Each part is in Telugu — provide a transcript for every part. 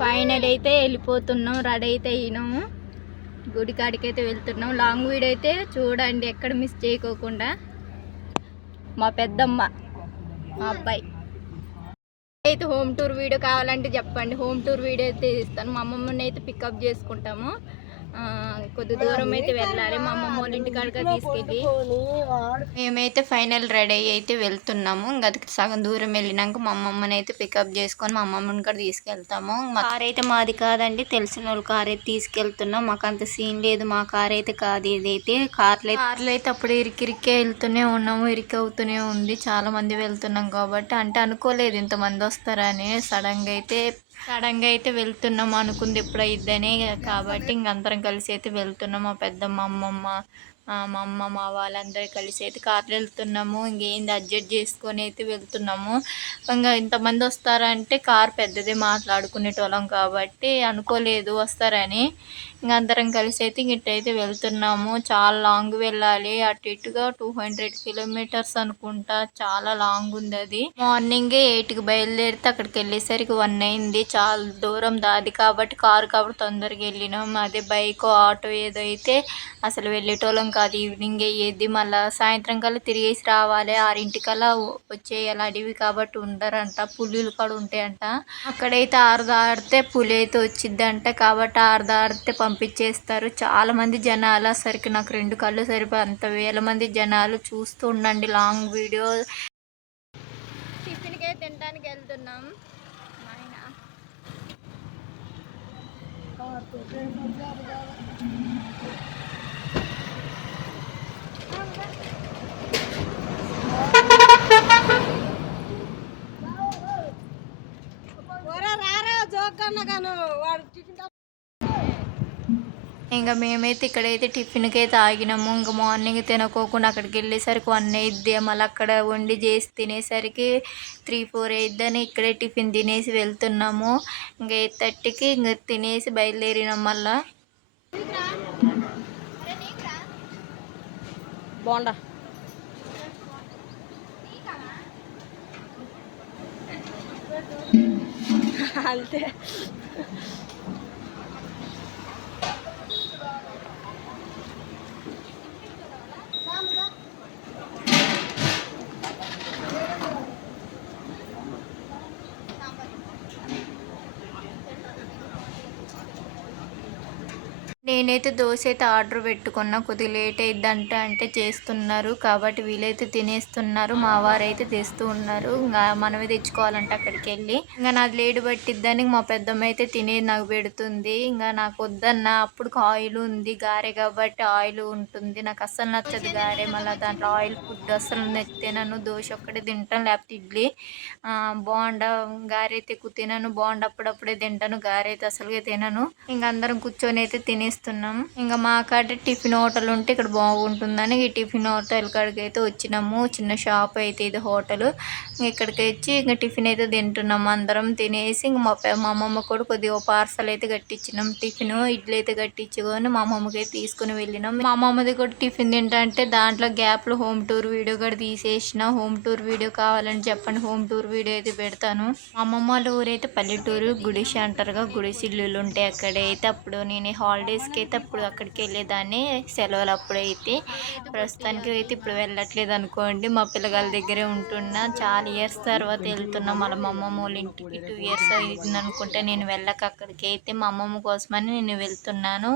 ఫైనల్ అయితే వెళ్ళిపోతున్నాం, రెడీ అయితే అయినాము, గుడి కాడికైతే వెళ్తున్నాం. లాంగ్ వీడియో అయితే చూడండి, ఎక్కడ మిస్ చేయకోకుండా. మా పెద్దమ్మ, మా అబ్బాయి అయితే హోమ్ టూర్ వీడియో కావాలంటే చెప్పండి, హోమ్ టూర్ వీడియో అయితే ఇస్తాను. మా అమ్మమ్మని అయితే పికప్ చేసుకుంటాము. కొద్ది దూరం అయితే వెళ్ళాలి, మా అమ్మమ్మ వాళ్ళ ఇంటికాడిగా తీసుకెళ్ళి. మేమైతే ఫైనల్ రెడీ అయ్యి అయితే వెళ్తున్నాము. ఇంకా సగం దూరం వెళ్ళినాక మా అమ్మమ్మని అయితే పికప్ చేసుకొని మా అమ్మమ్మని కూడా తీసుకెళ్తాము. మా కార్ అయితే మాది కాదండి, తెలిసిన వాళ్ళ కార్ అయితే తీసుకెళ్తున్నాం. మాకు అంత సీన్ లేదు, మా కార్ అయితే కాదు ఇదైతే. కార్లో అయితే అప్పుడు ఇరికిరికే వెళ్తూనే ఉన్నాము, ఇరికి అవుతూనే ఉంది. చాలా మంది వెళ్తున్నాం కాబట్టి, అంటే అనుకోలేదు ఇంతమంది వస్తారని. సడన్గా అయితే వెళ్తున్నాము, అనుకుంది ఎప్పుడు అయిద్దని. కాబట్టి ఇంకందరం కలిసి అయితే వెళ్తున్నాము. మా పెద్దమ్మ, అమ్మమ్మ, మా అమ్మ, మా వాళ్ళందరూ కలిసి అయితే కార్లో వెళ్తున్నాము. ఇంకేంది అడ్జస్ట్ చేసుకొని అయితే వెళ్తున్నాము. ఇంకా ఇంతమంది వస్తారంటే కార్ పెద్దదే మాట్లాడుకునేటోళ్ళం కాబట్టి అనుకోలేదు వస్తారని. ఇంక అందరం కలిసి అయితే ఇట్టయితే వెళ్తున్నాము. చాలా లాంగ్ వెళ్ళాలి, అటు ఇటుగా 200 కిలోమీటర్స్ అనుకుంటా. చాలా లాంగ్ ఉంది అది. మార్నింగే 8కి బయలుదేరితే అక్కడికి వెళ్ళేసరికి 1 అయింది. చాలా దూరం దాది కాబట్టి కారు కాబట్టి తొందరగా వెళ్ళినాం. అదే బైక్, ఆటో ఏదో అయితే అసలు వెళ్ళేటోళ్ళం కాదు. ఈవినింగ్ అయ్యేది, మళ్ళీ సాయంత్రం కల్లా తిరిగేసి రావాలి. 6ంటికల్లా వచ్చేయాలి. అడవి కాబట్టి ఉండరంట, పులులు కూడా ఉంటాయంట. అక్కడైతే 6 దాటితే పులి అయితే వచ్చిద్దంట, కాబట్టి 6 దాటితే పంపించేస్తారు. చాలా మంది జనాలు, సరికి నాకు 2 కళ్ళు సరిపోయి అంత వేల మంది జనాలు. చూస్తూ ఉండండి లాంగ్ వీడియో. టిఫిన్కే తినడానికి వెళ్తున్నాం. ఇంకా మేమైతే ఇక్కడైతే టిఫిన్కి అయితే ఆగినాము. ఇంకా మార్నింగ్ తినకోకుండా అక్కడికి వెళ్ళేసరికి 1 అయిద్ది. మళ్ళీ అక్కడ వండి చేసి తినేసరికి 3-4 అయిద్దని ఇక్కడే టిఫిన్ తినేసి వెళ్తున్నాము. ఇంకా 8:30కి ఇంకా తినేసి బయలుదేరినాం. మళ్ళా బోండా అంతే. నేనైతే దోశ అయితే ఆర్డర్ పెట్టుకున్నా. కొద్దిగా లేట్ అయిద్దంట అంటే చేస్తున్నారు కాబట్టి వీలైతే తినేస్తున్నారు. మా వారైతే తెస్తూ ఉన్నారు. ఇంకా మనమే తెచ్చుకోవాలంటే అక్కడికి వెళ్ళి. ఇంకా నాది లేట్ పట్టిద్దని మా పెద్దమ్మ అయితే తినేది నాకు పెడుతుంది. ఇంకా నాకు వద్దన్న, అప్పుడు ఆయిల్ ఉంది, గారె కాబట్టి ఆయిల్ ఉంటుంది. నాకు అస్సలు నచ్చదు గారె, మళ్ళీ దాంట్లో ఆయిల్ ఫుడ్ అస్సలు తినను. దోశ ఒక్కటే తింటాను, లేకపోతే ఇడ్లీ. బోండా, గారె అయితే ఎక్కువ తినను. బోండా అప్పుడప్పుడే తింటాను, గారె అయితే అసలుగా తినను. ఇంకా అందరం కూర్చొని అయితే తినేస్తున్నాం. ఇంకా మా కాడ టిఫిన్ హోటల్ ఉంటే ఇక్కడ బాగుంటుందని ఈ టిఫిన్ హోటల్ కాడికి అయితే వచ్చినాము. చిన్న షాప్ అయితే ఇది హోటల్. ఇక్కడికి వచ్చి ఇంకా టిఫిన్ అయితే తింటున్నాము. అందరం తినేసి ఇంక మా అమ్మమ్మ కూడా కొద్దిగా పార్సల్ అయితే కట్టించినాం. టిఫిన్, ఇడ్లీ అయితే కట్టించుకొని మా అమ్మమ్మకి అయితే తీసుకుని వెళ్ళినాం. మా అమ్మమ్మది కూడా టిఫిన్ తింటా అంటే దాంట్లో గ్యాప్లో హోమ్ టూర్ వీడియో కూడా తీసేసిన. హోమ్ టూర్ వీడియో కావాలని చెప్పండి, హోమ్ టూర్ వీడియో అయితే పెడతాను. మా అమ్మమ్మ వాళ్ళ ఊరైతే పల్లెటూరు, గుడిసె అంటారుగా, గుడిసె ఇల్లులు ఉంటాయి అక్కడైతే. అప్పుడు నేను హాలిడేస్కి అయితే అప్పుడు అక్కడికి వెళ్ళేదాన్ని, సెలవులు అప్పుడైతే. ప్రస్తుతానికి అయితే ఇప్పుడు వెళ్ళట్లేదు అనుకోండి, మా పిల్లగాళ్ళ దగ్గరే ఉంటున్నా. చాలా ఇయర్స్ తర్వాత వెళ్తున్నా మళ్ళీ మా అమ్మమ్మ వాళ్ళ ఇంటికి. 2 ఇయర్స్ అయింది అనుకుంటే నేను వెళ్ళక అక్కడికి అయితే. మా అమ్మమ్మ కోసమని నేను వెళ్తున్నాను.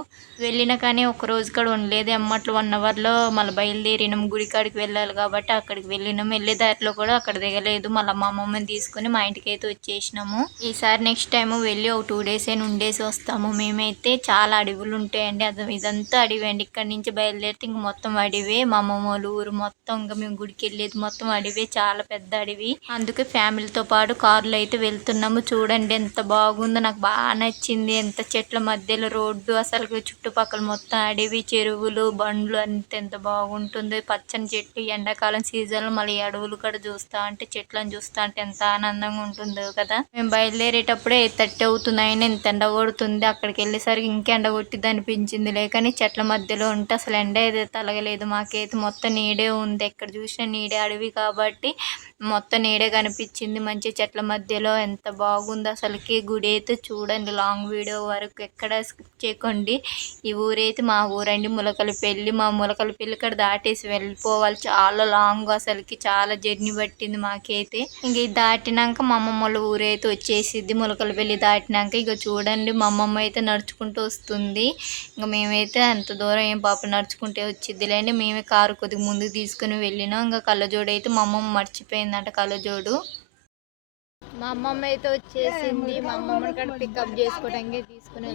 వెళ్ళినా కానీ ఒక రోజు కూడా ఉండలేదు. ఎమ్మట్లు 1 అవర్లో మళ్ళీ బయలుదేరినాం. గుడికాడికి వెళ్ళాలి కాబట్టి అక్కడికి వెళ్ళినాం. వెళ్ళే దారిలో కూడా అక్కడ దిగలేదు. మళ్ళీ మా అమ్మమ్మని తీసుకుని మా ఇంటికి అయితే వచ్చేసినాము. ఈసారి నెక్స్ట్ టైం వెళ్ళి ఒక 2 డేస్ అయినా ఉండేసి వస్తాము. మేమైతే చాలా అడవులు ఉంటాయండి, ఇదంతా అడవి అండి. ఇక్కడ నుంచి బయలుదేరితే ఇంక మొత్తం అడవే. మా అమ్మమ్మ వాళ్ళ ఊరు మొత్తం, ఇంకా మేము గుడికి వెళ్ళేది మొత్తం అడవే, చాలా పెద్ద అడవి. అందుకే ఫ్యామిలీతో పాటు కారులో అయితే వెళ్తున్నాము. చూడండి ఎంత బాగుందో, నాకు బాగా నచ్చింది. ఎంత చెట్ల మధ్యలో రోడ్డు, అసలు చుట్టుపక్కల మొత్తం అడవి, చెరువులు, బండ్లు, ఎంత బాగుంటుంది. పచ్చని చెట్టు, ఎండాకాలం సీజన్లో మళ్ళీ అడవులు కూడా చూస్తా అంటే, చెట్లను చూస్తా అంటే ఎంత ఆనందంగా ఉంటుందో కదా. మేము బయలుదేరేటప్పుడే 8:30 అవుతుంది, అయినా ఇంత ఎండ కొడుతుంది. అక్కడికి వెళ్ళేసరికి ఇంకెండ కొట్టిద్దని అనిపించిందిలే, కానీ చెట్ల మధ్యలో ఉంటే అసలు ఎండ అయితే తలగలేదు మాకైతే. మొత్తం నీడే ఉంది, ఎక్కడ చూసినా నీడే, అడవి కాబట్టి మొత్తం నీడే కనిపించింది. మంచి చెట్ల మధ్యలో ఎంత బాగుంది అసలుకి. గుడి అయితే చూడండి, లాంగ్ వీడియో వరకు ఎక్కడ స్కిప్ చేయకండి. ఈ ఊరైతే మా ఊరండి ములకలపల్లి. మా ములకలపల్లి ఇక్కడ దాటేసి వెళ్ళిపోవాలి, చాలా లాంగ్ అసలుకి, చాలా జర్నీ పట్టింది మాకైతే. ఇంక ఇది దాటినాక మా అమ్మమ్మ వాళ్ళ ఊరైతే వచ్చేసిద్ది. ములకలపల్లి దాటినాక ఇక చూడండి, మా అమ్మమ్మ అయితే నడుచుకుంటూ వస్తుంది. ఇంకా మేమైతే అంత దూరం ఏం పాప నడుచుకుంటే వచ్చిద్దిలే అని మేమే కారు కొద్దిగా ముందుకు తీసుకుని వెళ్ళినాం. ఇంకా కళ్ళజోడు అయితే మా అమ్మమ్మ మర్చిపోయిందంట, కళ్ళజోడు. మా అమ్మమ్మ అయితే వచ్చేసింది. మా అమ్మమ్మని ఇక్కడ పికప్ చేసుకోవడానికి తీసుకుని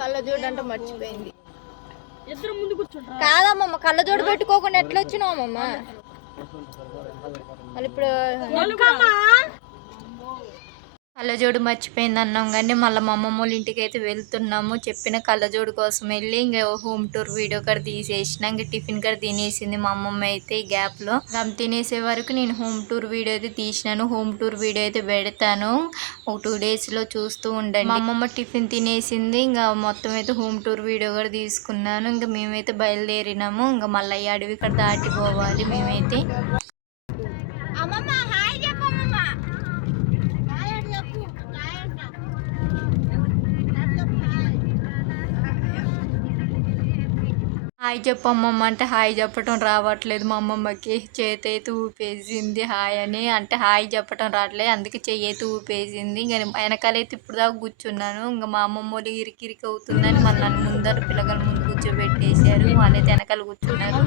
కళ్ళజోడు అంటే మర్చిపోయింది. కాదమ్మమ్మ, కళ్ళజోడు పెట్టుకోకుండా ఎట్లా వచ్చినావు అమ్మమ్మ? మళ్ళీ ఇప్పుడు కళ్ళజోడు మర్చిపోయింది అన్నాం కానీ మళ్ళీ మా అమ్మమ్మ వాళ్ళ ఇంటికి అయితే వెళ్తున్నాము. చెప్పిన కళ్ళజోడు కోసం వెళ్ళి ఇంకా హోమ్ టూర్ వీడియో కాడ తీసేసిన. ఇంకా టిఫిన్ కాడ తినేసింది మా అమ్మమ్మ అయితే. ఈ గ్యాప్లో తినేసే వరకు నేను హోమ్ టూర్ వీడియో అయితే తీసినాను. హోమ్ టూర్ వీడియో అయితే పెడతాను, ఒక 2 డేస్లో చూస్తూ ఉండండి. మా అమ్మమ్మ టిఫిన్ తినేసింది. ఇంకా మొత్తం అయితే హోమ్ టూర్ వీడియో కూడా తీసుకున్నాను. ఇంకా మేమైతే బయలుదేరినాము. ఇంకా మళ్ళీ ఈ అడవి కాడ దాటిపోవాలి మేమైతే. హాయ్ చెప్పమ్మమ్మ అంటే హాయ్ చెప్పటం రావట్లేదు మా అమ్మమ్మకి. చేతి అయితే ఊపేసింది హాయ్ అని, అంటే హాయ్ చెప్పటం రావట్లేదు, అందుకే చెయ్యి అయితే ఊపేసింది. ఇంకా వెనకాలైతే ఇప్పుడు దాకా కూర్చున్నాను. ఇంకా మా అమ్మమ్మ వాళ్ళు ఇరికి అవుతుందని మళ్ళీ నన్ను ముందర పిల్లగాల ముందు కూర్చోబెట్టేశారు. వాళ్ళైతే వెనకాల కూర్చున్నారు.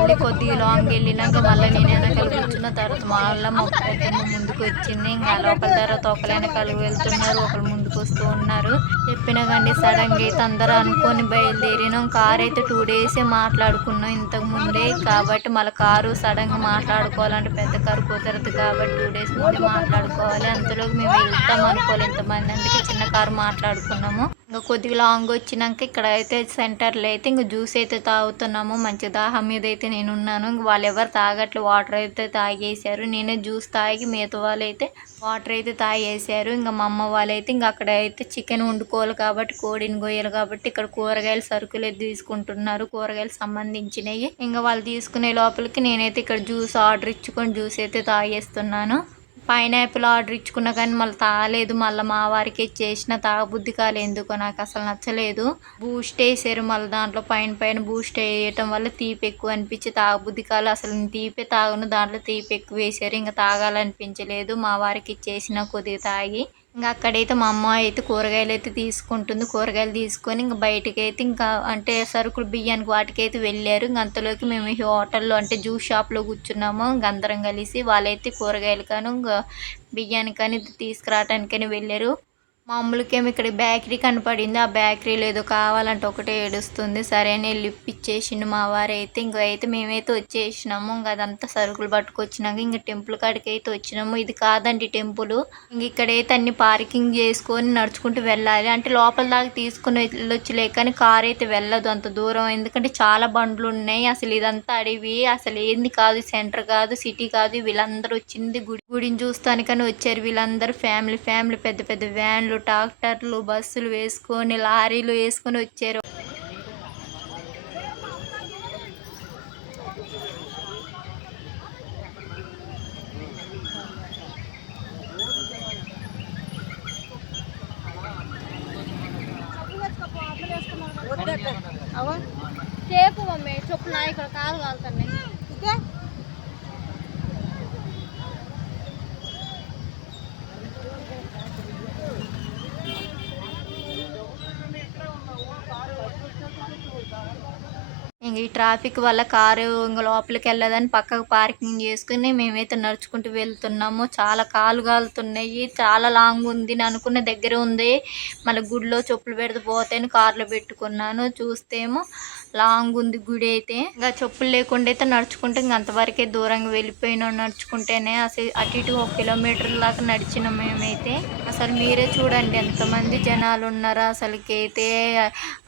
మళ్ళీ కొద్దిగా లాంగ్ వెళ్ళినాక మళ్ళీ నేను వెనకాల కూర్చున్న తర్వాత మళ్ళీ మా పొద్దున్న ముందుకు వచ్చింది. ఇంకా ఒకరి తర్వాత ఒకరు వెనకాల వెళ్తున్నారు, ఒకరు ముందుకు వస్తూ ఉన్నారు. చెప్పినా కానీ సడన్గా అయితే అందరూ అనుకొని బయలుదేరినాం. కార్ అయితే 2 డేస్ మాట్లాడుకున్నాం ఇంతకు ముందే, కాబట్టి మళ్ళీ కారు సడన్గా మాట్లాడుకోవాలంటే పెద్ద కారు కుదరదు కాబట్టి 2 డేస్ ముందే మాట్లాడుకోవాలి. అంతలోకి మేము వెళ్తాం అనుకోవాలి ఇంతమంది, అందుకే చిన్న కారు మాట్లాడుకున్నాము. ఇంకా కొద్దిగా లాంగ్ వచ్చినాక ఇక్కడ అయితే సెంటర్లో అయితే ఇంక జ్యూస్ అయితే తాగుతున్నాము. మంచి దాహం మీద అయితే నేను ఉన్నాను. ఇంక వాళ్ళు ఎవరు తాగట్లు, వాటర్ అయితే తాగేశారు. నేనే జ్యూస్ తాగి మిగతా వాళ్ళు అయితే వాటర్ అయితే తాగేశారు. ఇంకా మా అమ్మ వాళ్ళైతే ఇంకా అక్కడ అయితే చికెన్ వండుకోవాలి కాబట్టి, కోడిని కొయ్యాలి కాబట్టి ఇక్కడ కూరగాయలు సరుకులు అయితే తీసుకుంటున్నారు, కూరగాయలు సంబంధించినవి. ఇంకా వాళ్ళు తీసుకునే లోపలికి నేనైతే ఇక్కడ జ్యూస్ ఆర్డర్ ఇచ్చుకొని జ్యూస్ అయితే తాగేస్తున్నాను. పైనాపిల్ ఆర్డర్ ఇచ్చుకున్నా కానీ మళ్ళీ తాగలేదు. మళ్ళీ మా వారికి ఇచ్చేసిన, తాగబుద్ధి కాలేదు ఎందుకో, నాకు అసలు నచ్చలేదు. బూస్ట్ వేసారు మళ్ళీ దాంట్లో, పైన బూస్ట్ వేయటం వల్ల తీపి ఎక్కువ అనిపించి తాగబుద్ధి కాలేదు. అసలు నేను తీపే తాగను, దాంట్లో తీపి ఎక్కువ వేసారు, ఇంకా తాగాలనిపించలేదు. మా వారికి ఇచ్చేసిన కొద్దిగా తాగి. ఇంకా అక్కడైతే మా అమ్మ అయితే కూరగాయలు అయితే తీసుకుంటుంది. కూరగాయలు తీసుకొని ఇంకా బయటకి అయితే ఇంకా అంటే సరుకులు బియ్యానికి వాటికైతే వెళ్ళారు. ఇంక అంతలోకి మేము ఈ హోటల్లో అంటే జ్యూస్ షాప్లో కూర్చున్నాము. ఇంక అందరం కలిసి వాళ్ళైతే కూరగాయలు కానీ ఇంకా బియ్యానికి కానీ తీసుకురావటానికని వెళ్ళారు. మామూలుకేమో ఇక్కడ బేకరీ కనపడింది, ఆ బేకరీలో ఏదో కావాలంటే ఒకటే ఏడుస్తుంది. సరే అని వెళ్ళి ఇప్పించేసిండు మా వారైతే. ఇంక అయితే మేమైతే వచ్చేసినాము. ఇంక అదంతా సరుకులు పట్టుకొచ్చినాక ఇంక టెంపుల్ కాడికి అయితే వచ్చినాము. ఇది కాదండి టెంపుల్, ఇంక ఇక్కడైతే అన్ని పార్కింగ్ చేసుకొని నడుచుకుంటూ వెళ్ళాలి. అంటే లోపల దాకా తీసుకుని వెళ్ళొచ్చులే కానీ కార్ అయితే వెళ్ళదు అంత దూరం, ఎందుకంటే చాలా బండ్లు ఉన్నాయి. అసలు ఇదంతా అడవి, అసలు ఏంది కాదు, సెంటర్ కాదు, సిటీ కాదు. వీళ్ళందరూ వచ్చింది గుడిని చూస్తానికని వచ్చారు. వీళ్ళందరూ ఫ్యామిలీ పెద్ద పెద్ద వ్యాన్లు, ట్రాక్టర్లు, బస్సులు వేసుకొని, లారీలు వేసుకొని వచ్చారు. చేపు మమ్మీ చొప్పున ఇక్కడ కాలు కాలుతున్నాయి. ఇంక ఈ ట్రాఫిక్ వల్ల కారు ఇంక లోపలికి వెళ్ళదని పక్కకు పార్కింగ్ చేసుకుని మేమైతే నడుచుకుంటూ వెళ్తున్నాము. చాలా కాలు కాలుతున్నాయి, చాలా లాంగ్ ఉంది. నేను అనుకున్న దగ్గర ఉంది, మళ్ళీ గుడిలో చెప్పులు పెడితే పోతాయని కార్లో పెట్టుకున్నాను. చూస్తేమో లాంగ్ ఉంది గుడి అయితే. ఇంకా చెప్పులు లేకుండా అయితే నడుచుకుంటే ఇంక అంతవరకే దూరంగా వెళ్ళిపోయినాం నడుచుకుంటేనే. అసలు అటు ఇటు 1 కిలోమీటర్ దాకా నడిచినాం మేమైతే. అసలు మీరే చూడండి ఎంతమంది జనాలు ఉన్నారో అసలుకైతే.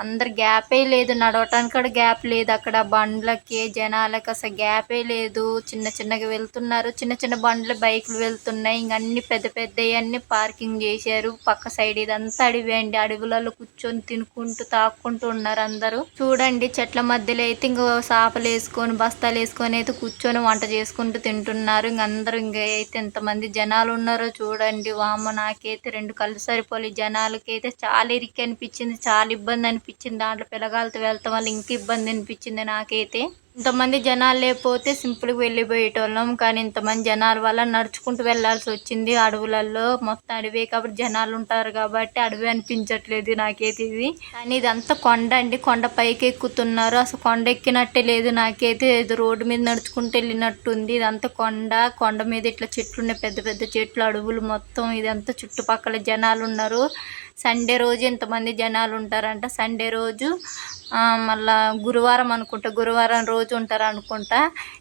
అందరు గ్యాపే లేదు, నడవటానికి కూడా గ్యాప్ లేదు. అక్కడ బండ్లకి జనాలకి అసలు గ్యాపే లేదు. చిన్న చిన్నగా వెళ్తున్నారు, చిన్న చిన్న బండ్లు బైకులు వెళ్తున్నాయి. ఇంక అన్ని పెద్ద పెద్దవి అన్ని పార్కింగ్ చేశారు. పక్క సైడ్ ఇదంతా అడవి అండి. అడవులలో కూర్చొని తినుకుంటూ తాక్కుంటూ ఉన్నారు అందరూ. చూడండి చెట్ల మధ్యలో అయితే ఇంకో సాపలు వేసుకొని బస్తాలు వేసుకొని అయితే కూర్చొని వంట చేసుకుంటూ తింటున్నారు. ఇంక అందరూ ఇంక అయితే ఎంతమంది జనాలు ఉన్నారో చూడండి. వామ్మ నాకైతే 2 కళ్ళు సరిపోలే. జనాలకైతే చాలా ఇరికి అనిపించింది, చాలా ఇబ్బంది అనిపించింది. దాంట్లో పిల్లగాలతో వెళ్తాం వల్ల ఇంకా ఇబ్బంది అనిపించింది నాకైతే. ఇంతమంది జనాలు లేకపోతే సింపుల్గా వెళ్ళిపోయేటోళ్ళం. కానీ ఇంతమంది జనాల వల్ల నడుచుకుంటూ వెళ్ళాల్సి వచ్చింది. అడవులలో మొత్తం అడవే కాబట్టి జనాలు ఉంటారు కాబట్టి అడవి అనిపించట్లేదు నాకైతే ఇది. కానీ ఇదంతా కొండ అండి. కొండ పైకి ఎక్కుతున్నారు. అసలు కొండ ఎక్కినట్టే లేదు నాకైతే. ఏదో రోడ్డు మీద నడుచుకుంటూ వెళ్ళినట్టుంది. ఇదంతా కొండ మీద ఇట్లా చెట్లు ఉన్నాయి, పెద్ద పెద్ద చెట్లు, అడవులు మొత్తం. ఇదంతా చుట్టుపక్కల జనాలు ఉన్నారు. సండే రోజు ఇంతమంది జనాలు ఉంటారంట. సండే రోజు మళ్ళా గురువారం అనుకుంటా, గురువారం రోజు ఉంటారు అనుకుంటా.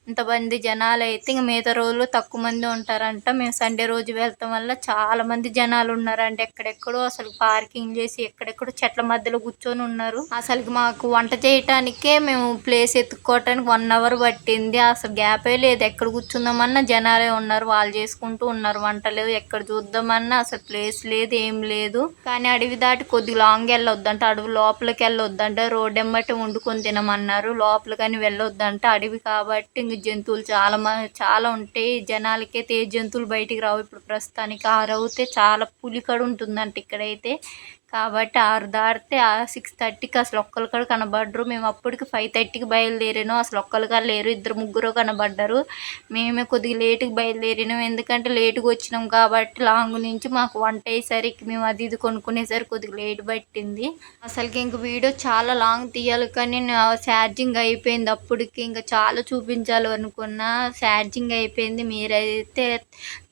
ఇంతమంది జనాలు అయితే ఇంక మిగతా రోజులు తక్కువ మంది ఉంటారంట. మేము సండే రోజు వెళ్తాం వల్ల చాలా మంది జనాలు ఉన్నారంట. ఎక్కడెక్కడో అసలు పార్కింగ్ చేసి ఎక్కడెక్కడో చెట్ల మధ్యలో కూర్చొని ఉన్నారు. అసలు మాకు వంట చేయటానికే మేము ప్లేస్ ఎత్తుక్కోవటానికి 1 అవర్ పట్టింది. అసలు గ్యాపే లేదు. ఎక్కడ కూర్చుందామన్నా జనాలే ఉన్నారు. వాళ్ళు చేసుకుంటూ ఉన్నారు వంటలు. ఎక్కడ చూద్దామన్నా అసలు ప్లేస్ లేదు, ఏం లేదు. కానీ అడవి దాటి కొద్దిగా లాంగ్ వెళ్ళొద్దంట. అడవి లోపలికి వెళ్ళొద్దంట. రోడ్డు ఎమ్మటి వండుకొని తినమన్నారు. లోపల కానీ వెళ్ళొద్దంట. అడవి కాబట్టి ఇంక జంతువులు చాలా ఉంటాయి. జనాలకైతే ఏ జంతువులు బయటికి రావు. ఇప్పుడు ప్రస్తుతానికి 6 అవుతే చాలా పులికడ ఉంటుందంట ఇక్కడైతే. కాబట్టి 6 దాటితే 6:30కి అసలు ఒక్కరు కూడా కనబడరు. మేము అప్పటికి 5:30కి బయలుదేరాను. అసలు ఒక్కరుగా లేరు, 2-3 కనబడ్డారు. మేమే కొద్దిగా లేటుగా బయలుదేరినాం. ఎందుకంటే లేటుగా వచ్చినాం కాబట్టి లాంగ్ నుంచి మాకు వంట అయ్యేసరికి మేము అది ఇది కొనుక్కునేసరికి కొద్దిగా లేట్ పట్టింది. అసలుకి ఇంక వీడియో చాలా లాంగ్ తీయాలి కానీ ఛార్జింగ్ అయిపోయింది. అప్పటికి ఇంకా చాలా చూపించాలి అనుకున్నా, ఛార్జింగ్ అయిపోయింది. మీరైతే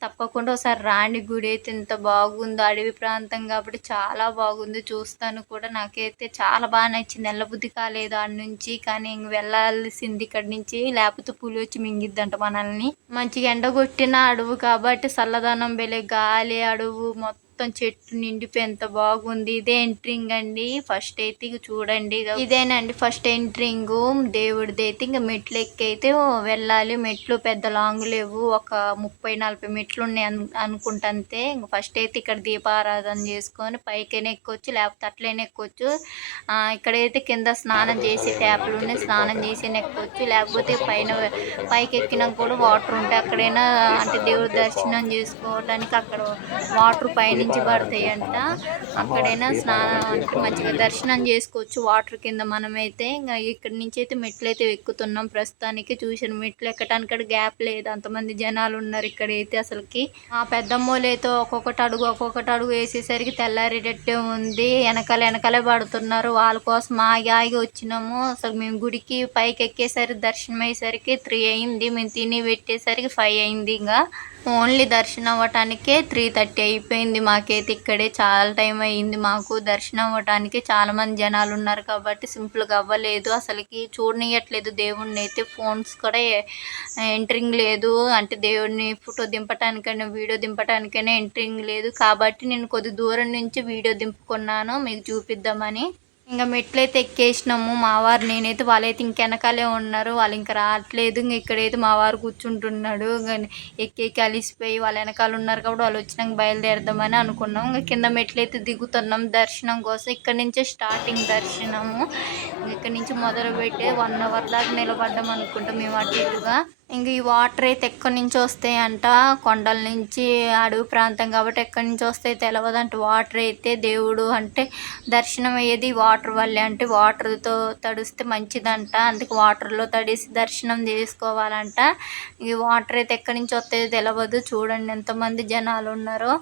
తప్పకుండా ఒకసారి రాండి. గుడి అయితే ఎంత బాగుందో. అడవి ప్రాంతం కాబట్టి చాలా బాగుంది. చూస్తాను కూడా. నాకైతే చాలా బాగా నచ్చింది. వెళ్ళబుద్ధి కాలేదు ఆడ నుంచి. కానీ ఇంక వెళ్ళాల్సింది ఇక్కడి నుంచి, లేకపోతే పులి వచ్చి మింగిద్దంట మనల్ని. మంచిగా ఎండగొట్టిన అడవు కాబట్టి చల్లదనం బెలే గాలి, అడవు మొత్తం చెట్టు నిండిపోయి ఎంత బాగుంది. ఇదే ఎంట్రింగ్ అండి. ఫస్ట్ అయితే ఇక చూడండి, ఇదేనండి ఫస్ట్ ఎంట్రింగ్ దేవుడిది అయితే. ఇంకా మెట్లు ఎక్కి అయితే వెళ్ళాలి. మెట్లు పెద్ద లాంగ్ లేవు, ఒక 30-40 మెట్లు ఉన్నాయి అనుకుంటా అంతే. ఇంక ఫస్ట్ అయితే ఇక్కడ దీపారాధన చేసుకొని పైకైనా ఎక్కొచ్చు, లేకపోతే అట్లయినా ఎక్కొచ్చు. ఇక్కడైతే కింద స్నానం చేసి ట్యాప్లు ఉన్నాయి, స్నానం చేసి ఎక్కొచ్చు. లేకపోతే పైకి ఎక్కినాక కూడా వాటర్ ఉంటాయి. అక్కడైనా అంటే దేవుడి దర్శనం చేసుకోవడానికి అక్కడ వాటర్ పైనుంచి పడతాయి అంట. అక్కడైనా స్నానం అంటే మంచిగా దర్శనం చేసుకోవచ్చు వాటర్ కింద. మనమైతే ఇంకా ఇక్కడి నుంచి అయితే మెట్లు అయితే ఎక్కుతున్నాం. ప్రస్తుతానికి చూసిన మెట్లు ఎక్కడానికి గ్యాప్ లేదు, అంతమంది జనాలు ఉన్నారు ఇక్కడైతే. అసలుకి ఆ పెద్దమ్మోళ్ళు అయితే ఒక్కొక్కటి అడుగు వేసేసరికి తెల్లారేటట్టే ఉంది. వెనకాలే పడుతున్నారు. వాళ్ళ కోసం ఆగి వచ్చినాము. అసలు మేము గుడికి పైకి ఎక్కేసరికి దర్శనం అయ్యేసరికి 3 అయింది. మేము తిని పెట్టేసరికి 5 అయింది. ఇంకా ఓన్లీ దర్శనం అవ్వటానికే 3:30 అయిపోయింది. మాకైతే ఇక్కడే చాలా టైం అయ్యింది. మాకు దర్శనం అవ్వటానికి చాలామంది జనాలు ఉన్నారు కాబట్టి సింపుల్గా అవ్వలేదు. అసలుకి చూడనియట్లేదు దేవుడిని అయితే. ఫోన్స్ కూడా ఎంట్రింగ్ లేదు. అంటే దేవుడిని ఫోటో దింపటానికైనా వీడియో దింపటానికైనా ఎంట్రింగ్ లేదు. కాబట్టి నేను కొద్ది దూరం నుంచి వీడియో దింపుకున్నాను మీకు చూపిద్దామని. ఇంకా మెట్లయితే ఎక్కేసినాము. మా వారు నేనైతే, వాళ్ళైతే ఇంకెనకాలే ఉన్నారు. వాళ్ళు ఇంకా రావట్లేదు. ఇంక ఇక్కడైతే మా వారు కూర్చుంటున్నాడు. ఎక్కి అలిసిపోయి వాళ్ళ వెనకాల ఉన్నారు కాబట్టి వాళ్ళు వచ్చినాక బయలుదేరదామని అనుకున్నాం. ఇంకా కింద మెట్లయితే దిగుతున్నాం దర్శనం కోసం. ఇక్కడ నుంచే స్టార్టింగ్ దర్శనము. ఇక్కడ నుంచి మొదలుపెట్టి 1 అవర్ దాకా నిలబడ్డాం అనుకుంటాం మేము అటు ఇటుగా. ఇంక ఈ వాటర్ అయితే ఎక్కడి నుంచి వస్తాయంట, కొండల నుంచి. అడవి ప్రాంతం కాబట్టి ఎక్కడి నుంచి వస్తాయి తెలియదంట వాటర్ అయితే. దేవుడు అంటే దర్శనం అయ్యేది వాటర్ వల్లే, అంటే వాటర్తో తడిస్తే మంచిదంట. అందుకే వాటర్లో తడిసి దర్శనం చేసుకోవాలంట. ఈ వాటర్ అయితే ఎక్కడి నుంచి వస్తాయో తెలియదు. చూడండి ఎంతమంది జనాలు ఉన్నారో.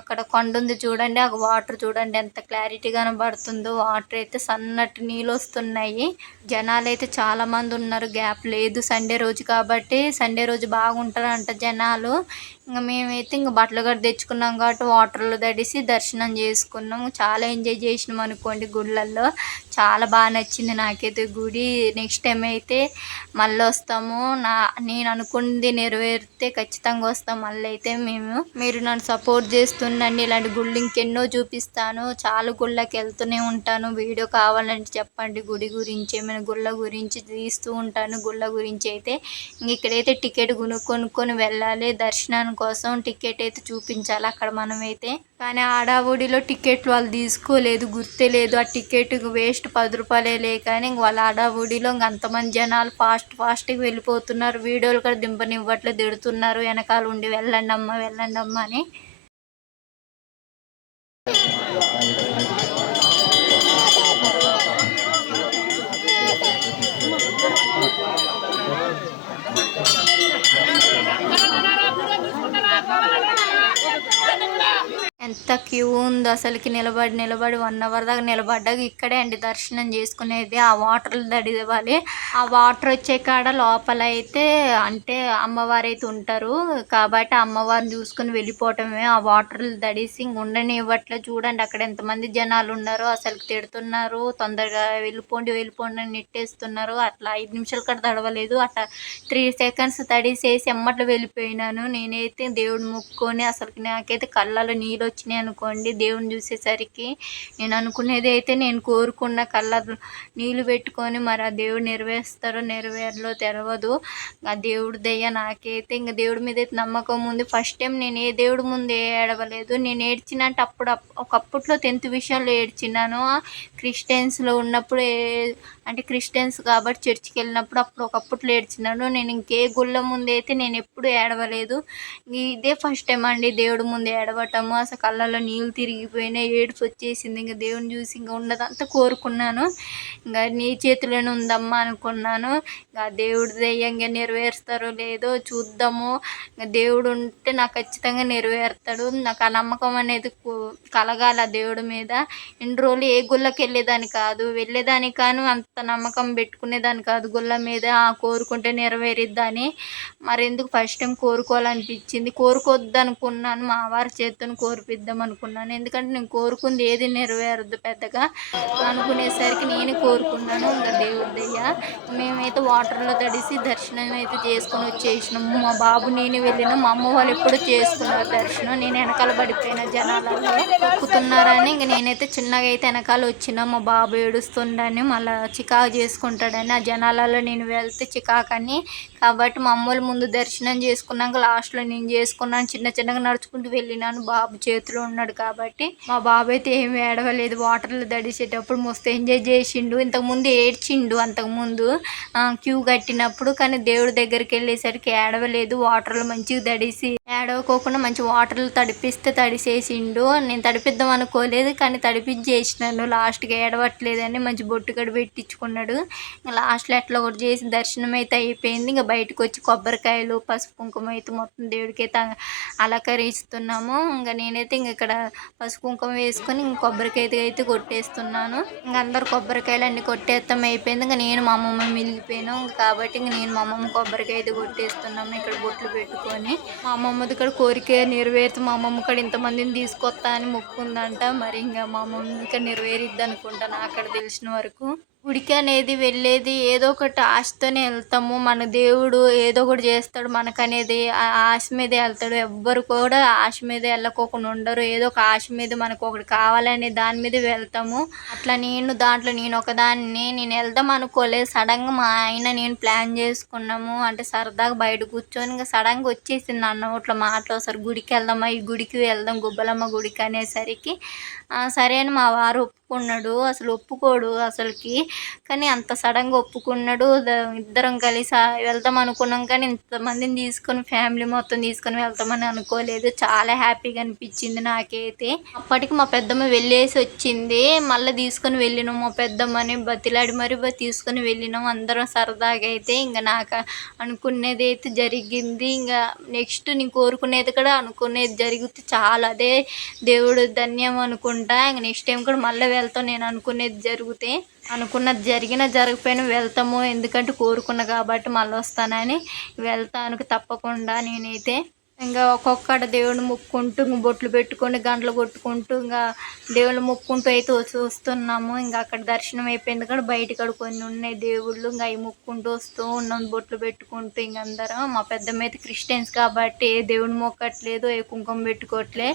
అక్కడ కొండ ఉంది చూడండి, ఆ వాటర్ చూడండి ఎంత క్లారిటీగా కనబడుతుందో. వాటర్ అయితే సన్నటి నీళ్ళు వస్తున్నాయి. జనాలు అయితే చాలామంది ఉన్నారు, గ్యాప్ లేదు. సండే రోజు కాబట్టి సండే రోజు బాగుంటారంట జనాలు. మేమైతే బట్టలు కూడా తెచ్చుకున్నాం కాబట్టి వాటర్లో తడిసి దర్శనం చేసుకున్నాం. చాలా ఎంజాయ్ చేసినాం అనుకోండి గుళ్ళల్లో. చాలా బాగా నచ్చింది నాకైతే గుడి. నెక్స్ట్ టైం అయితే మళ్ళీ వస్తాము. నేను అనుకుంది నెరవేరితే ఖచ్చితంగా వస్తాం మళ్ళీ అయితే మేము. మీరు నన్ను సపోర్ట్ చేస్తుండండి. ఇలాంటి గుళ్ళు ఇంకెన్నో చూపిస్తాను. చాలా గుళ్ళకి వెళ్తూనే ఉంటాను. వీడియో కావాలంటే చెప్పండి. గుడి గురించి ఏమైనా గుళ్ళ గురించి తీస్తూ ఉంటాను. గుళ్ళ గురించి అయితే ఇక్కడైతే టికెట్ కొనుక్కొని వెళ్ళాలి. దర్శనానికి కోసం టికెట్ అయితే చూపించాలి అక్కడ మనమైతే. కానీ ఆడావుడిలో టికెట్లు వాళ్ళు తీసుకోలేదు, గుర్తే లేదు. ఆ టికెట్ వేస్ట్ 10 రూపాయలే. కానీ వాళ్ళ ఆడావుడిలో అంతమంది జనాలు ఫాస్ట్గా వెళ్ళిపోతున్నారు. వీడియోలు కూడా దింపనివ్వట్లేదు, తిడుతున్నారు వెనకాల ఉండి వెళ్ళండి అమ్మ అని. ఎంత క్యూ ఉందో అసలుకి. నిలబడి 1 అవర్ దాకా నిలబడ్డాక ఇక్కడే అండి దర్శనం చేసుకునేది. ఆ వాటర్లు తడివాలి. ఆ వాటర్ వచ్చే కాడ లోపల అయితే అంటే అమ్మవారు అయితే ఉంటారు కాబట్టి అమ్మవారిని చూసుకుని వెళ్ళిపోవటమే. ఆ వాటర్లు తడిసి ఉండనివ్వట్లే. చూడండి అక్కడ ఎంతమంది జనాలు ఉన్నారో. అసలు తిడుతున్నారు, తొందరగా వెళ్ళిపోండి అని నెట్టేస్తున్నారు. అట్లా 5 నిమిషాలు కూడా తడవలేదు. అట్లా 3 సెకండ్స్ తడిసేసి ఎమ్మట్లు వెళ్ళిపోయినాను. నేనైతే దేవుడు మొక్కుకొని అసలుకి నాకైతే కళ్ళలో నీళ్ళు వచ్చినాయి అనుకోండి. దేవుని చూసేసరికి నేను అనుకునేది అయితే నేను కోరుకున్న కళ్ళలో నీళ్ళు పెట్టుకొని మరి ఆ దేవుడు నెరవేరలో తెలవదు. ఆ దేవుడి దయ్య నాకైతే దేవుడి మీద అయితే నమ్మకం ఉంది. ఫస్ట్ టైం నేను ఏ దేవుడి ముందు ఏడవలేదు. నేను ఏడ్చినంటే ఒకప్పట్లో 10th విషయంలో ఏడ్చినాను. క్రిస్టియన్స్లో ఉన్నప్పుడు అంటే క్రిస్టియన్స్ కాబట్టి చర్చికి వెళ్ళినప్పుడు ఒకప్పట్లో ఏడ్చినాను. నేను ఇంకే గుళ్ళ ముందు అయితే నేను ఎప్పుడు ఏడవలేదు. ఇదే ఫస్ట్ టైం అండి దేవుడి ముందు ఏడవటము. అసలు కళ్ళల్లో నీళ్ళు తిరిగిపోయినాయి, ఏడుపు వచ్చేసింది. దేవుని చూసి ఉన్నదంతా కోరుకున్నాను. నీ చేతిలోనే ఉందమ్మా అనుకున్నాను. దేవుడి దయ్యంగా నెరవేరుస్తారో లేదో చూద్దాము. దేవుడు ఉంటే నాకు ఖచ్చితంగా నెరవేరుతాడు. నాకు ఆ నమ్మకం అనేది కలగాల దేవుడి మీద. ఇన్ని రోజులు ఏ గుళ్ళకి వెళ్ళేదాన్ని కాదు, వెళ్ళేదాన్ని కానీ అంత నమ్మకం పెట్టుకునేదాన్ని కాదు గుళ్ళ మీద. కోరుకుంటే నెరవేరిద్దని. మరి ఎందుకు ఫస్ట్ టైం కోరుకోవాలనిపించింది. కోరుకోవద్దనుకున్నాను, మా వారి చేతితో కోరిపిద్దాం అనుకున్నాను. ఎందుకంటే నేను కోరుకుంది ఏది నెరవేరదు పెద్దగా అనుకునేసరికి నేనే కోరుకున్నాను. దేవుడి దయ్య. మేమైతే వాటర్లో తడిసి దర్శనం అయితే చేసుకొని వచ్చేసినాము. మా బాబు నేను వెళ్ళిన, మా అమ్మ వాళ్ళు ఎప్పుడు చేసుకున్నారు దర్శనం. నేను వెనకాల పడిపోయిన జనాలలో ఎక్కుతున్నారని నేనైతే చిన్నగా అయితే వెనకాల వచ్చిన. మా బాబు ఏడుస్తుండని మళ్ళీ చికాకు చేసుకుంటాడని ఆ జనాలలో నేను వెళ్తే చికాకని కాబట్టి మా అమ్మోళ్ళ ముందు దర్శనం చేసుకున్నాక లాస్ట్లో నేను చేసుకున్నాను. చిన్నగా నడుచుకుంటూ వెళ్ళినాను. బాబు చేతిలో ఉన్నాడు కాబట్టి. మా బాబు అయితే ఏమి ఏడవలేదు. వాటర్లో తడిసేటప్పుడు మస్తు ఎంజాయ్ చేసిండు. ఇంతకుముందు ఏడ్చిండు అంతకుముందు క్యూ కట్టినప్పుడు. కానీ దేవుడి దగ్గరికి వెళ్ళేసరికి ఏడవలేదు. వాటర్లో మంచిగా తడిసి ఏడవకోకుండా మంచి వాటర్లు తడిపిస్తే తడిసేసిండు. నేను తడిపిద్దాం అనుకోలేదు కానీ తడిపించేసినాను. లాస్ట్గా ఏడవట్లేదని మంచి బొట్టు కడి పెట్టించుకున్నాడు. లాస్ట్లో ఎట్లా ఒకటి చేసి దర్శనం అయితే అయిపోయింది. ఇంకా బయటకు వచ్చి కొబ్బరికాయలు, పసుపు, కుంకుమ అయితే మొత్తం దేవుడికి అయితే అలంకరిస్తున్నాము. ఇంకా నేనైతే ఇక్కడ పసుపు కుంకుమ వేసుకొని కొబ్బరికాయ అయితే కొట్టేస్తున్నాను. ఇంకా అందరు కొబ్బరికాయలు అన్నీ కొట్టేస్తాం అయిపోయింది. ఇంకా నేను మా అమ్మమ్మ మిగిలిపోయాను కాబట్టి నేను మా అమ్మమ్మ కొబ్బరికాయ అయితే కొట్టేస్తున్నాము. ఇక్కడ బొట్లు పెట్టుకొని మా అమ్మమ్మది ఇక్కడ కోరిక నెరవేరుతూ మా అమ్మమ్మ ఇక్కడ ఇంతమందిని తీసుకొస్తా అని మొక్కుందంట. మరి ఇంకా మా అమ్మమ్మ ఇంకా నెరవేరిద్ది అనుకుంటాను అక్కడ తెలిసిన వరకు. గుడికి అనేది వెళ్ళేది ఏదో ఒకటి ఆశతోనే వెళ్తాము. మన దేవుడు ఏదో ఒకటి చేస్తాడు మనకనేది ఆశ మీదే వెళ్తాడు. ఎవ్వరు కూడా ఆశ మీద వెళ్ళకోకుండా ఉండరు. ఏదో ఒక ఆశ మీద మనకు ఒకటి కావాలనే దాని మీద వెళ్తాము. అట్లా నేను ఒకదాన్ని నేను వెళ్దాం అనుకోలేదు. సడన్గా మా ఆయన నేను ప్లాన్ చేసుకున్నాము. అంటే సరదాగా బయట కూర్చొని ఇంకా సడన్గా వచ్చేసింది నా నోట్లో మాటలు. ఒకసారి గుడికి వెళ్దామా, ఈ గుడికి వెళ్దాం గుబ్బలమ్మ గుడికి అనేసరికి సరే అని మా వారు ఒప్పుకున్నాడు. అసలు ఒప్పుకోడు అసలుకి, కానీ అంత సడన్గా ఒప్పుకున్నాడు. ఇద్దరం కలిసి వెళ్దాం అనుకున్నాం కానీ ఇంతమందిని తీసుకొని ఫ్యామిలీ మొత్తం తీసుకొని వెళ్తామని అనుకోలేదు. చాలా హ్యాపీగా అనిపించింది నాకైతే. అప్పటికి మా పెద్దమ్మ వెళ్ళేసి వచ్చింది. మళ్ళీ తీసుకొని వెళ్ళినాం. మా పెద్దమ్మని బతిలాడి మరి తీసుకొని వెళ్ళినాం అందరం సరదాగా అయితే. ఇంకా నాకు అనుకునేది అయితే జరిగింది. ఇంకా నెక్స్ట్ నేను కోరుకునేది కూడా అనుకునేది జరిగితే చాలా అదే దేవుడు ధన్యం అనుకుంటా. ఇంక నెక్స్ట్ టైం కూడా మళ్ళీ వెళ్తాం. నేను అనుకునేది జరిగితే, అనుకున్నది జరగకపోయినా వెళ్తాము. ఎందుకంటే కోరుకున్నా కాబట్టి మళ్ళీ వస్తానని వెళ్తాను తప్పకుండా నేనైతే. ఇంకా ఒక్కొక్కడ దేవుడిని మొక్కుకుంటూ బొట్లు పెట్టుకొని గంటలు కొట్టుకుంటూ ఇంకా దేవుళ్ళు మొక్కుంటూ అయితే వస్తున్నాము. ఇంకా అక్కడ దర్శనం అయిపోయింది కూడా బయట కొన్ని ఉన్నాయి దేవుళ్ళు. ఇంకా అవి మొక్కుంటూ వస్తూ ఉన్నాం బొట్లు పెట్టుకుంటూ. ఇంక అందరం మా పెద్దమ్మ అయితే క్రిస్టియన్స్ కాబట్టి ఏ దేవుని మొక్కట్లేదు, ఏ కుంకుమ పెట్టుకోవట్లే,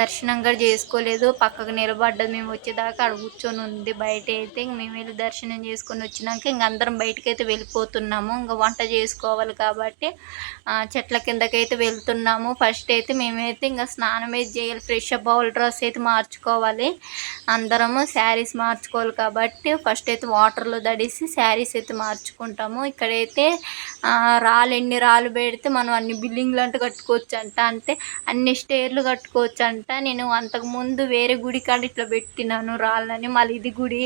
దర్శనం కూడా చేసుకోలేదు. పక్కకు నిలబడ్డది మేము వచ్చేదాకా అక్కడ కూర్చొని ఉంది బయట అయితే. ఇంక మేము వెళ్ళి దర్శనం చేసుకొని వచ్చినాక ఇంక అందరం బయటకైతే వెళ్ళిపోతున్నాము. ఇంకా వంట చేసుకోవాలి కాబట్టి చెట్ల కిందకైతే వెళ్తున్నాము. ఫస్ట్ అయితే మేమైతే ఇంకా స్నానం అయితే చేయాలి, ఫ్రెష్ అప్ అవ్వాలి, డ్రెస్ అయితే మార్చుకోవాలి. అందరము శారీస్ మార్చుకోవాలి కాబట్టి ఫస్ట్ అయితే వాటర్లో తడిసి శారీస్ అయితే మార్చుకుంటాము. ఇక్కడైతే ఎన్ని రాళ్ళు పెడితే మనం అన్ని బిల్డింగ్లు అంటే కట్టుకోవచ్చు అంట, అంటే అన్ని స్టేర్లు కట్టుకోవచ్చు అంట. నేను అంతకుముందు వేరే గుడి కాడ ఇట్లా పెట్టినాను రాళ్ళని, మళ్ళీ ఇది గుడి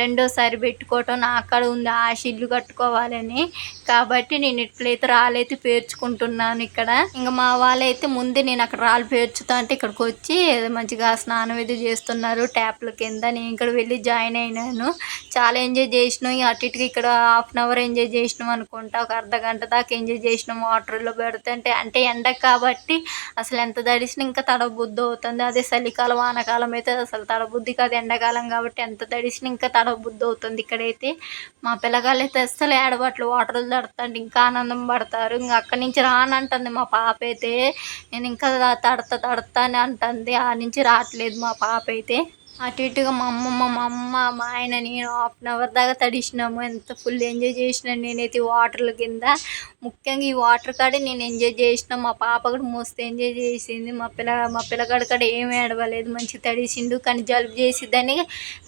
రెండోసారి పెట్టుకోవటం నా అక్కడ ఉంది ఆశ ఇల్లు కట్టుకోవాలని. కాబట్టి నేను ఇట్లయితే రాళ్ళైతే పేర్చుకుంటున్నాను ఇక్కడ. ఇంకా మా వాళ్ళైతే ముందే నేను అక్కడ రాళ్ళు పేర్చుతా అంటే ఇక్కడికి వచ్చి మంచిగా స్నానం అయితే చేస్తున్నారు ట్యాప్ల కింద. నేను ఇక్కడ వెళ్ళి జాయిన్ అయినాను. చాలా ఎంజాయ్ చేసినాం. అటు ఇటుగా ఇక్కడ ½ అవర్ ఎంజాయ్ చేసినాం అనుకుంటా, ఒక అర్ధగంట దాకా ఎంజాయ్ చేసినాం వాటర్లో పెడుతుంటే. అంటే ఎండ కాబట్టి అసలు ఎంత తడిసినా ఇంకా తడబుద్ధి అవుతుంది. అదే చలికాలం వానకాలం అయితే అసలు తడబుద్ధి కాదు, ఎండాకాలం కాబట్టి ఎంత తడిసినా ఇంకా తడబుద్ధి అవుతుంది. ఇక్కడైతే మా పిల్లగాళ్ళు అయితే అస్సలు ఏడబట్లు వాటర్లు తడుతుంటే ఇంకా ఆనందం పడతారు. ఇంకా అక్కడి నుంచి రానంటుంది మా పాప అయితే. నేను ఇంకా తడతా అని అంటుంది. ఆ నుంచి రావట్లేదు మా పాప అయితే. అటు ఇటుగా మా అమ్మ మా ఆయన నేను ½ అవర్ దాకా తడిసినాము. ఎంత ఫుల్ ఎంజాయ్ చేసినాను నేనైతే వాటర్ల కింద. ముఖ్యంగా ఈ వాటర్ కాడే నేను ఎంజాయ్ చేసిన. మా పాప కూడా మస్తు ఎంజాయ్ చేసింది. మా పిల్లగాడు కాడ ఏమీ ఏడవలేదు, మంచిగా తడిసిండు. కానీ జలుబు చేసిద్దని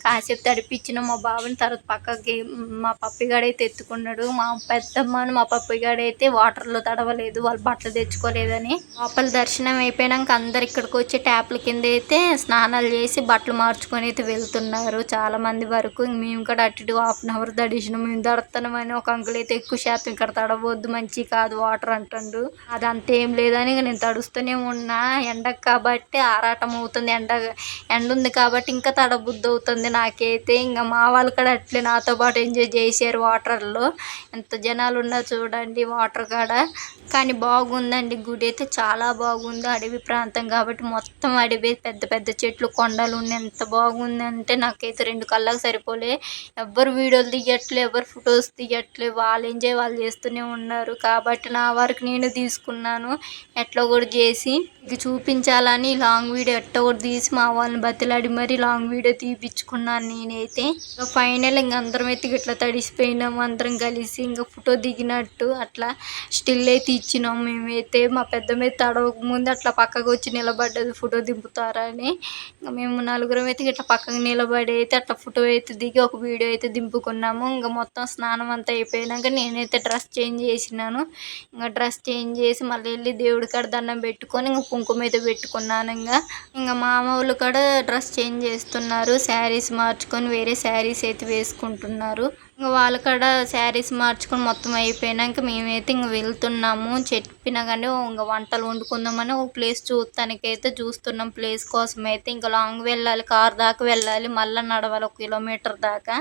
కాసేపు తడిపించిన మా బాబుని. తర్వాత పక్కకి మా పప్పిగాడైతే ఎత్తుకున్నాడు. మా పెద్దమ్మను మా పప్పిగాడైతే వాటర్లో తడవలేదు, వాళ్ళు బట్టలు తెచ్చుకోలేదని. లోపల దర్శనం అయిపోయినాక అందరు ఇక్కడికి వచ్చి ట్యాప్ల కింద అయితే స్నానాలు చేసి బట్టలు మార్చుకొని అయితే వెళ్తున్నారు చాలామంది వరకు. మేము కూడా అటు ఇటు ½ అవర్ తడిసినాం. మేము తడుతున్నామని ఒక అంకుల్ అయితే ఎక్కువ శాతం ఇక్కడ తడవద్దు, మంచి కాదు వాటర్ అంటుండ్రు. అది అంతేం లేదని నేను తడుస్తూనే ఉన్నా. ఎండకు కాబట్టి ఆరాటం అవుతుంది, ఎండ ఉంది కాబట్టి ఇంకా తడబుద్ధి అవుతుంది నాకైతే. ఇంకా మా వాళ్ళు కూడా అట్లే నాతో పాటు ఎంజాయ్ చేశారు వాటర్లో. ఎంత జనాలు ఉన్నారు చూడండి వాటర్ కాడ. కానీ బాగుందండి గుడి అయితే, చాలా బాగుంది. అడవి ప్రాంతం కాబట్టి మొత్తం అడవి, పెద్ద పెద్ద చెట్లు, కొండలు ఉన్నాయి. ఎంత బాగుందంటే నాకైతే 2 కళ్ళకు సరిపోలే. ఎవ్వరు వీడియోలు తీయట్లే, ఎవరు ఫొటోస్ తీయట్లే, వాళ్ళు ఎంజాయ్ వాళ్ళు చేస్తూనే ఉన్నారు. కాబట్టి నా వరకు నేను తీసుకున్నాను ఎట్లా కూడా చేసి. ఇది చూపించాలని లాంగ్ వీడియో ఎట్లా కూడా తీసి మా వాళ్ళని బతిలాడి మరీ లాంగ్ వీడియో తీపించుకున్నాను నేనైతే. ఇంకా ఫైనల్ ఇంక అందరం అయితే ఇట్లా తడిసిపోయినాము అందరం కలిసి. ఇంకా ఫోటో దిగినట్టు అట్లా స్టిల్ అయితే ఇచ్చినాం మేమైతే. మా పెద్దమ్మ తడవక ముందు అట్లా పక్కకు వచ్చి నిలబడ్డది ఫోటో దింపుతారని. ఇంకా మేము నలుగురం అయితే ఇట్లా పక్కకు నిలబడి అయితే అట్లా ఫోటో అయితే దిగి ఒక వీడియో అయితే దింపుకున్నాము. ఇంకా మొత్తం స్నానం అంతా అయిపోయినాక నేనైతే డ్రెస్ చేంజ్ చేసినాను. ఇంకా డ్రెస్ చేంజ్ చేసి మళ్ళీ వెళ్ళి దేవుడి కాడ దండం పెట్టుకొని ఇంకా కుంకుమ అయితే పెట్టుకున్నాను. ఇంకా మామ వాళ్ళు కూడా డ్రెస్ చేంజ్ చేస్తున్నారు, శారీస్ మార్చుకొని వేరే శారీస్ అయితే వేసుకుంటున్నారు. ఇంకా వాళ్ళు కూడా శారీస్ మార్చుకొని మొత్తం అయిపోయినాక మేమైతే ఇంక వెళ్తున్నాము. చెప్పినా కానీ ఇంకా వంటలు వండుకుందామని ఒక ప్లేస్ చూస్తానికైతే చూస్తున్నాం. ప్లేస్ కోసం అయితే ఇంకా లాంగ్ వెళ్ళాలి, కార్ దాకా వెళ్ళాలి, మళ్ళీ నడవాలి 1 కిలోమీటర్ దాకా.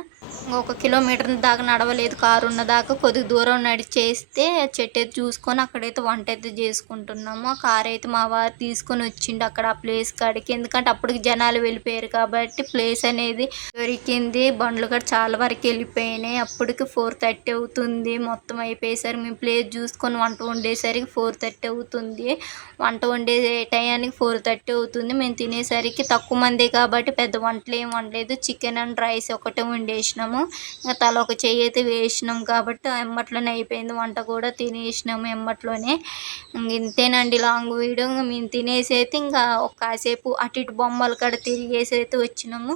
1 కిలోమీటర్ దాకా నడవలేదు, కారు ఉన్న దాకా కొద్దిగా దూరం నడిచేస్తే చెట్టు అయితే చూసుకొని అక్కడైతే వంట అయితే చేసుకుంటున్నాము. ఆ కార్ అయితే మా వారు తీసుకొని వచ్చిండు అక్కడ ఆ ప్లేస్ కాడికి. ఎందుకంటే అప్పటికి జనాలు వెళ్ళిపోయారు కాబట్టి ప్లేస్ అనేది దొరికింది. బండ్లు కూడా చాలా వరకు వెళ్ళిపోయినాయి. అప్పటికి 4:30 అవుతుంది. మొత్తం అయిపోయేసరికి మేము ప్లేస్ చూసుకొని వంట వండేసరికి 4:30 అవుతుంది. వంట వండే టయానికి 4:30 అవుతుంది. మేము తినేసరికి తక్కువ మంది కాబట్టి పెద్ద వంటలు ఏం వండలేదు, చికెన్ అండ్ రైస్ ఒకటే వండేసినాము. ఇంకా తల ఒక చెయ్యి అయితే వేసినాం కాబట్టి ఎమ్మట్లోనే అయిపోయింది. వంట కూడా తినేసినాము ఎమ్మట్లోనే. ఇంతేనండి లాంగ్ వీడియో. ఇంకా మేము తినేసి అయితే ఇంకా కాసేపు అటు ఇటు బొమ్మలు కాడ తిరిగేసి అయితే వచ్చినాము.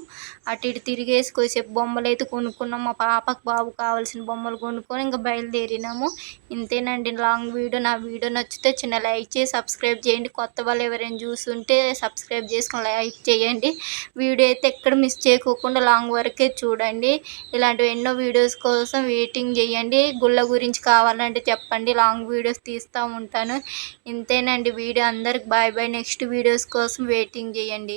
అటు ఇటు తిరిగేసి కొద్దిసేపు బొమ్మలు అయితే కొనుక్కున్నాం. మా పాపకు బాబు కావాల్సిన బొమ్మలు కొనుక్కొని ఇంకా బయలుదేరినాము. ఇంతేనండి లాంగ్ వీడియో. నా వీడియో నచ్చితే చిన్న లైక్ చేసి సబ్స్క్రైబ్ చేయండి. కొత్త వాళ్ళు ఎవరైనా చూస్తుంటే సబ్స్క్రైబ్ చేసుకొని లైక్ చేయండి. వీడియో అయితే ఎక్కడ మిస్ చేయకోకుండా లాంగ్ వరకే చూడండి. ఇలాంటివి ఎన్నో వీడియోస్ కోసం వెయిటింగ్ చేయండి. గుళ్ళ గురించి కావాలంటే చెప్పండి, లాంగ్ వీడియోస్ తీస్తూ ఉంటాను. ఇంతేనండి వీడియో. అందరికి బాయ్ బాయ్. నెక్స్ట్ వీడియోస్ కోసం వెయిటింగ్ చేయండి.